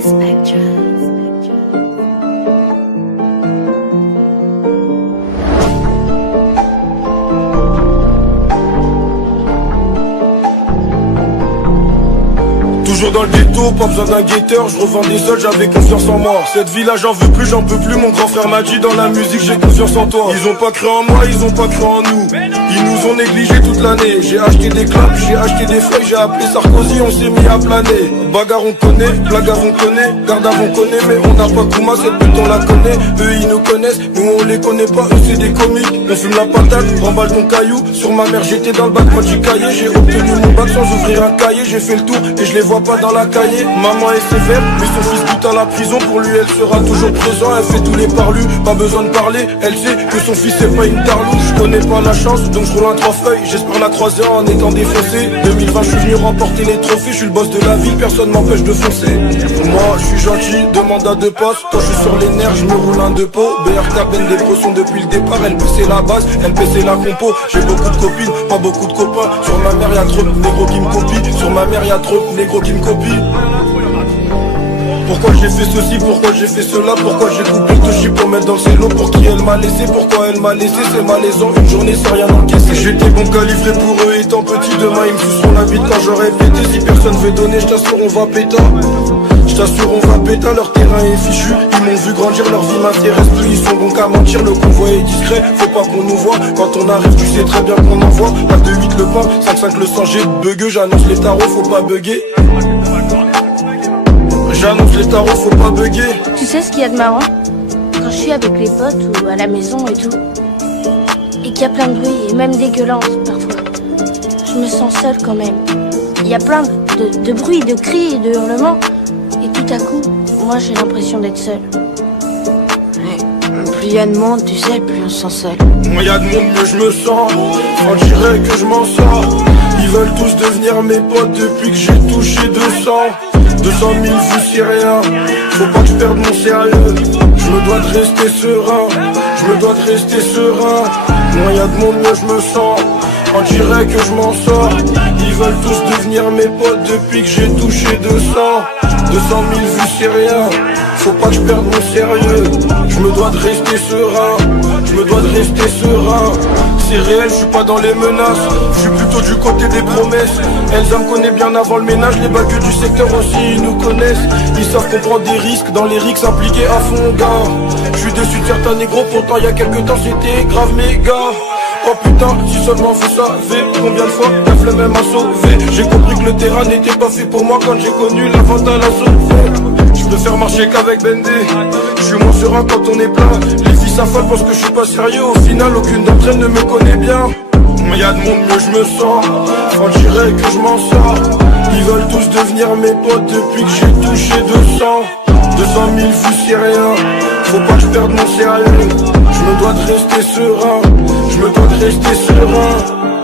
Spectra. Toujours dans le ghetto, pas besoin d'un guetteur, je revendais seul, j'avais confiance en moi. Cette vie là j'en veux plus, j'en peux plus, mon grand frère m'a dit dans la musique j'ai confiance en toi. Ils ont pas cru en moi, ils ont pas cru en nous. Ils nous ont négligés toute l'année. J'ai acheté des claps, j'ai acheté des feuilles, j'ai appelé Sarkozy, on s'est mis à planer. Bagarre on connaît, blagueur on connaît, gardave on connaît, mais on n'a pas Kouma, cette pute on la connaît. Eux ils nous connaissent, nous on les connaît pas, eux c'est des comiques. On fume la patate, remballe ton caillou. Sur ma mère j'étais dans le bac, moi du cahier. J'ai obtenu mon bac sans ouvrir un cahier. J'ai fait le tour et je les vois pas dans la cahier. Maman est sévère, mais son fils goûte à la prison. Pour lui elle sera toujours présent, elle fait tous les parlus. Pas besoin de parler, elle sait que son fils c'est pas une tarlouse. Je connais pas la chance, donc je roule un 3 feuilles. J'espère la croiser en étant défoncé. 2020 je suis venu remporter les trophées. Je suis le boss de la ville, personne m'empêche de foncer. Moi je suis gentil, demande à deux passes. Quand je suis sur les nerfs, je me roule un deux pots. BRK peine des pressions depuis le départ. Elle c'est la base, elle c'est la compo. J'ai beaucoup de copines, pas beaucoup de copains. Sur ma mère y'a trop de négros qui me copient. Sur ma mère y'a trop de négros qui me copient. Pourquoi j'ai fait ceci, pourquoi j'ai fait cela, pourquoi j'ai coupé le touchy pour mettre dans le cello. Pour qui elle m'a laissé, pourquoi elle m'a laissé, c'est malaisant, une journée sans rien encaisser. J'étais bon calibré pour eux étant petit, demain ils me suceront la bite quand j'aurai pété. Si personne veut donner, je t'assure on va péter. Je t'assure on va péter, leur terrain est fichu. Ils m'ont vu grandir, leur vie m'intéresse plus. Ils sont bons qu'à mentir, le convoi est discret. Faut pas qu'on nous voit, quand on arrive tu sais très bien qu'on envoie. Pas de 8 le pain, 5-5 le sang, j'ai bugueux. J'annonce les tarots, faut pas bugger. J'annonce les tarots, faut pas bugger. Tu sais ce qu'il y a de marrant? Quand je suis avec les potes ou à la maison et tout, et qu'il y a plein de bruit et même des gueulances parfois, je me sens seule quand même. Il y a plein de bruit, de cris et de hurlements, et tout à coup, moi j'ai l'impression d'être seule. Plus il y a de monde, tu sais, plus on se sent seul. Moins y a de monde, mieux je me sens. On dirait que je m'en sors. Ils veulent tous devenir mes potes depuis que j'ai touché 200 000 vues c'est rien. Faut pas que je perde mon sérieux. Je me dois de rester serein. Je me dois de rester serein. Moins y a de monde, mieux je me sens. On dirait que je m'en sors. Ils veulent tous devenir mes potes depuis que j'ai touché 200 000 vues c'est rien. Faut pas que je perde mon sérieux. Je me dois de rester serein. Je me dois de rester serein. C'est réel, je suis pas dans les menaces. Je suis plutôt du côté des promesses. Elsa me connaît bien avant le ménage. Les bagueux du secteur aussi, ils nous connaissent. Ils savent qu'on prend des risques. Dans les risques impliqués à fond, gars. Je suis déçu de certains négros. Pourtant y a quelques temps c'était grave méga. Oh putain, si seulement vous savez combien de fois la flemme m'a sauvé. J'ai compris que le terrain n'était pas fait pour moi quand j'ai connu la vente à la sauve. Je préfère marcher qu'avec Bendé. Je suis moins serein quand on est plein. Les filles s'affolent parce que je suis pas sérieux. Au final aucune d'entre elles ne me connaît bien. Moins y a de monde, mieux je me sens. On dirait que je m'en sors. Ils veulent tous devenir mes potes depuis que j'ai touché 200 000 vues c'est rien. Faut pas que je perde mon sérieux. Je me dois de rester serein. Je me dois de rester serein.